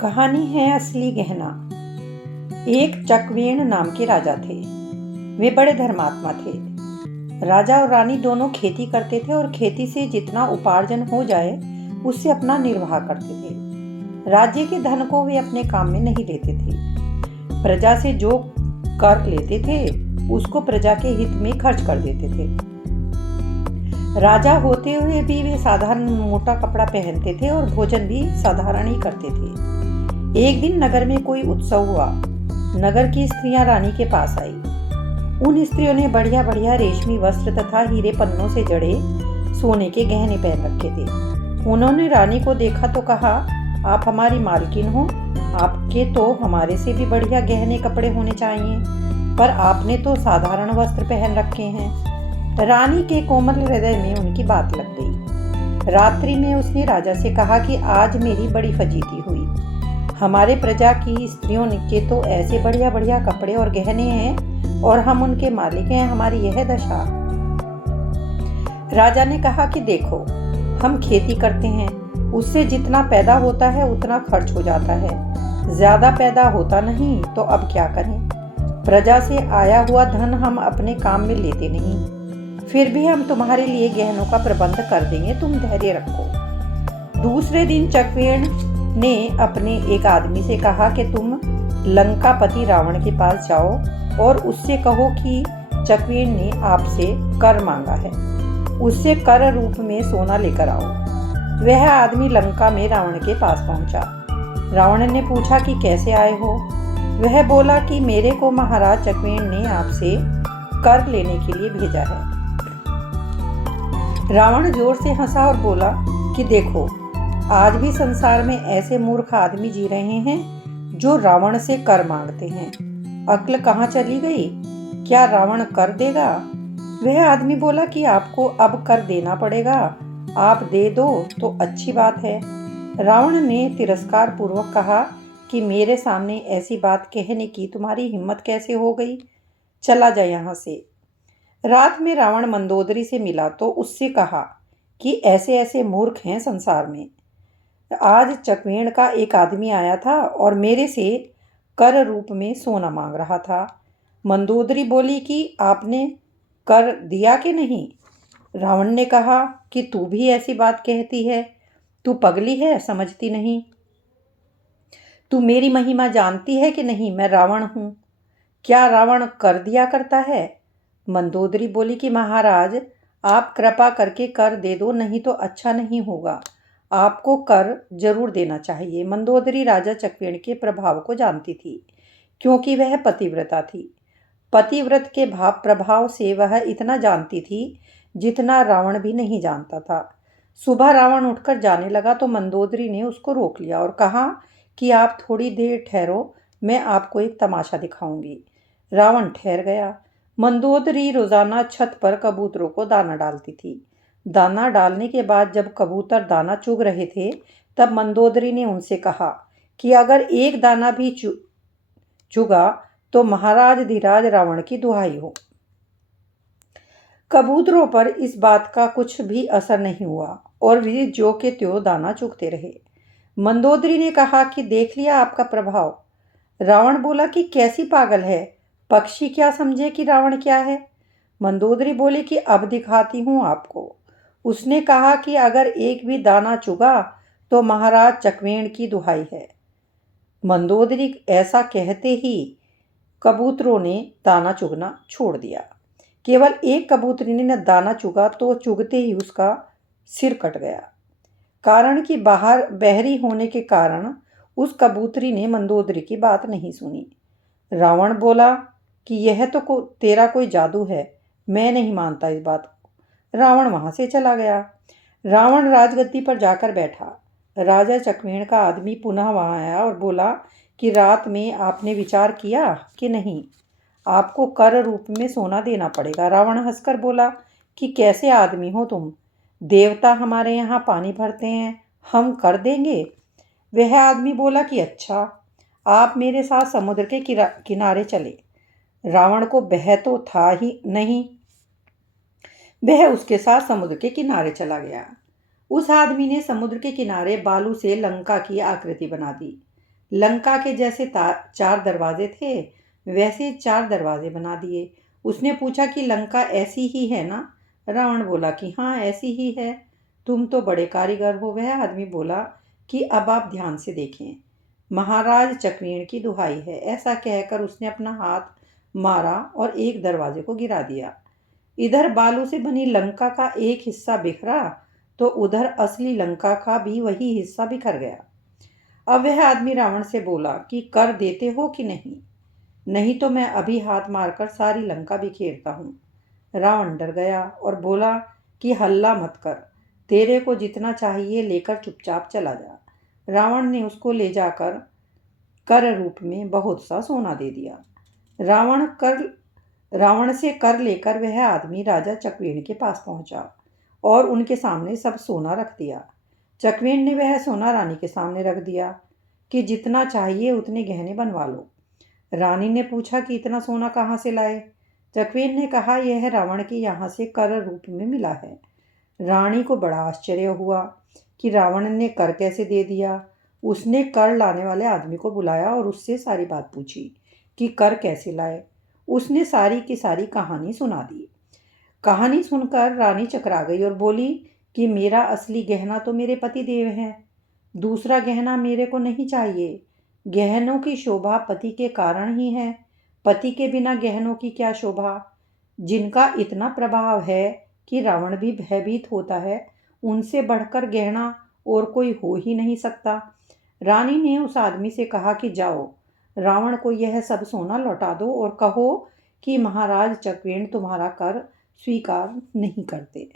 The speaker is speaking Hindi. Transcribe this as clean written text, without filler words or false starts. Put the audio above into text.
कहानी है असली गहना। एक चकवेण नाम के राजा थे। वे बड़े धर्मात्मा थे। राजा और रानी दोनों खेती करते थे और खेती से जितना उपार्जन हो जाए उससे अपना निर्वाह करते थे। राज्य के धन को वे अपने काम में नहीं लेते थे। प्रजा से जो कर लेते थे उसको प्रजा के हित में खर्च कर देते थे। राजा होते हुए भी वे साधारण मोटा कपड़ा पहनते थे और भोजन भी साधारण ही करते थे। एक दिन नगर में कोई उत्सव हुआ। नगर की स्त्रियां रानी के पास आई। उन स्त्रियों ने बढ़िया बढ़िया रेशमी वस्त्र तथा हीरे पन्नों से जड़े सोने के गहने पहन रखे थे। उन्होंने रानी को देखा तो कहा, आप हमारी मालकिन हो, आपके तो हमारे से भी बढ़िया गहने कपड़े होने चाहिए, पर आपने तो साधारण वस्त्र पहन रखे हैं। रानी के कोमल हृदय में उनकी बात लग गई। रात्रि में उसने राजा से कहा कि आज मेरी बड़ी फजीती हुई। हमारे प्रजा की स्त्रियों के तो ऐसे बढ़िया बढ़िया कपड़े और गहने हैं और हम उनके मालिक हैं, हमारी यह दशा। राजा ने कहा कि देखो, हम खेती करते हैं, उससे जितना पैदा होता है उतना खर्च हो जाता है, ज्यादा पैदा होता नहीं, तो अब क्या करें। प्रजा से आया हुआ धन हम अपने काम में लेते नहीं, फिर भी हम तुम्हारे लिए गहनों का प्रबंध कर देंगे, तुम धैर्य रखो। दूसरे दिन चकवेण ने अपने एक आदमी से कहा कि तुम लंकापति रावण के पास जाओ और उससे कहो कि चकवेण ने आपसे कर मांगा है, उससे कर रूप में सोना लेकर आओ। वह आदमी लंका में रावण के पास पहुंचा। रावण ने पूछा कि कैसे आए हो। वह बोला कि मेरे को महाराज चकवेण ने आपसे कर लेने के लिए भेजा है। रावण जोर से हंसा और बोला कि देखो, आज भी संसार में ऐसे मूर्ख आदमी जी रहे हैं जो रावण से कर मांगते हैं। अक्ल कहाँ चली गई? क्या रावण कर देगा? वह आदमी बोला कि आपको अब कर देना पड़ेगा, आप दे दो तो अच्छी बात है। रावण ने तिरस्कार पूर्वक कहा कि मेरे सामने ऐसी बात कहने की तुम्हारी हिम्मत कैसे हो गई? चला जा यहाँ से। रात में रावण मंदोदरी से मिला तो उससे कहा कि ऐसे ऐसे मूर्ख हैं संसार में। आज चकवेण का एक आदमी आया था और मेरे से कर रूप में सोना मांग रहा था। मंदोदरी बोली कि आपने कर दिया कि नहीं? रावण ने कहा कि तू भी ऐसी बात कहती है, तू पगली है, समझती नहीं। तू मेरी महिमा जानती है कि नहीं? मैं रावण हूँ। क्या रावण कर दिया करता है? मंदोदरी बोली कि महाराज, आप कृपा करके कर दे दो, नहीं तो अच्छा नहीं होगा। आपको कर जरूर देना चाहिए। मंदोदरी राजा चकवेण के प्रभाव को जानती थी, क्योंकि वह पतिव्रता थी। पतिव्रत के भाव प्रभाव से वह इतना जानती थी जितना रावण भी नहीं जानता था। सुबह रावण उठकर जाने लगा तो मंदोदरी ने उसको रोक लिया और कहा कि आप थोड़ी देर ठहरो, मैं आपको एक तमाशा दिखाऊंगी। रावण ठहर गया। मंदोदरी रोजाना छत पर कबूतरों को दाना डालती थी। दाना डालने के बाद जब कबूतर दाना चुग रहे थे तब मंदोदरी ने उनसे कहा कि अगर एक दाना भी चुगा तो महाराज धीराज रावण की दुहाई हो। कबूतरों पर इस बात का कुछ भी असर नहीं हुआ और वे ज्यों के त्यों दाना चुगते रहे। मंदोदरी ने कहा कि देख लिया आपका प्रभाव। रावण बोला कि कैसी पागल है, पक्षी क्या समझे कि रावण क्या है। मंदोदरी बोली कि अब दिखाती हूँ आपको। उसने कहा कि अगर एक भी दाना चुगा तो महाराज चकवेण की दुहाई है। मंदोदरी ऐसा कहते ही कबूतरों ने दाना चुगना छोड़ दिया। केवल एक कबूतरी ने दाना चुगा तो चुगते ही उसका सिर कट गया। कारण कि बाहर बहरी होने के कारण उस कबूतरी ने मंदोदरी की बात नहीं सुनी। रावण बोला कि यह तो तेरा कोई जादू है, मैं नहीं मानता इस बात को। रावण वहां से चला गया। रावण राजगद्दी पर जाकर बैठा। राजा चकवेण का आदमी पुनः वहां आया और बोला कि रात में आपने विचार किया कि नहीं? आपको कर रूप में सोना देना पड़ेगा। रावण हंसकर बोला कि कैसे आदमी हो तुम? देवता हमारे यहाँ पानी भरते हैं, हम कर देंगे? वह आदमी बोला कि अच्छा, आप मेरे साथ समुद्र के किनारे चले। रावण को बह तो था ही नहीं, वह उसके साथ समुद्र के किनारे चला गया। उस आदमी ने समुद्र के किनारे बालू से लंका की आकृति बना दी। लंका के जैसे 4 दरवाजे थे वैसे 4 दरवाजे बना दिए। उसने पूछा कि लंका ऐसी ही है ना? रावण बोला कि हाँ ऐसी ही है। तुम तो बड़े कारीगर हो। वह आदमी बोला कि अब आप ध्यान से देखें, महाराज चक्रेण की दुहाई है। ऐसा कहकर उसने अपना हाथ मारा और एक दरवाजे को गिरा दिया। इधर बालू से बनी लंका का एक हिस्सा बिखरा तो उधर असली लंका का भी वही हिस्सा बिखर गया। अब वह आदमी रावण से बोला कि कर देते हो कि नहीं? नहीं तो मैं अभी हाथ मारकर सारी लंका बिखेरता हूँ। रावण डर गया और बोला कि हल्ला मत कर, तेरे को जितना चाहिए लेकर चुपचाप चला जा। रावण ने उसको ले जाकर कर रूप में बहुत सा सोना दे दिया। रावण से कर लेकर वह आदमी राजा चकवेण के पास पहुंचा और उनके सामने सब सोना रख दिया। चकवेण ने वह सोना रानी के सामने रख दिया कि जितना चाहिए उतने गहने बनवा लो। रानी ने पूछा कि इतना सोना कहाँ से लाए? चकवेण ने कहा यह रावण के यहाँ से कर रूप में मिला है। रानी को बड़ा आश्चर्य हुआ कि रावण ने कर कैसे दे दिया। उसने कर लाने वाले आदमी को बुलाया और उससे सारी बात पूछी कि कर कैसे लाए। उसने सारी की सारी कहानी सुना दी। कहानी सुनकर रानी चकरा गई और बोली कि मेरा असली गहना तो मेरे पति देव हैं, दूसरा गहना मेरे को नहीं चाहिए। गहनों की शोभा पति के कारण ही है, पति के बिना गहनों की क्या शोभा। जिनका इतना प्रभाव है कि रावण भी भयभीत होता है, उनसे बढ़कर गहना और कोई हो ही नहीं सकता। रानी ने उस आदमी से कहा कि जाओ, रावण को यह सब सोना लौटा दो और कहो कि महाराज चकवेण तुम्हारा कर स्वीकार नहीं करते।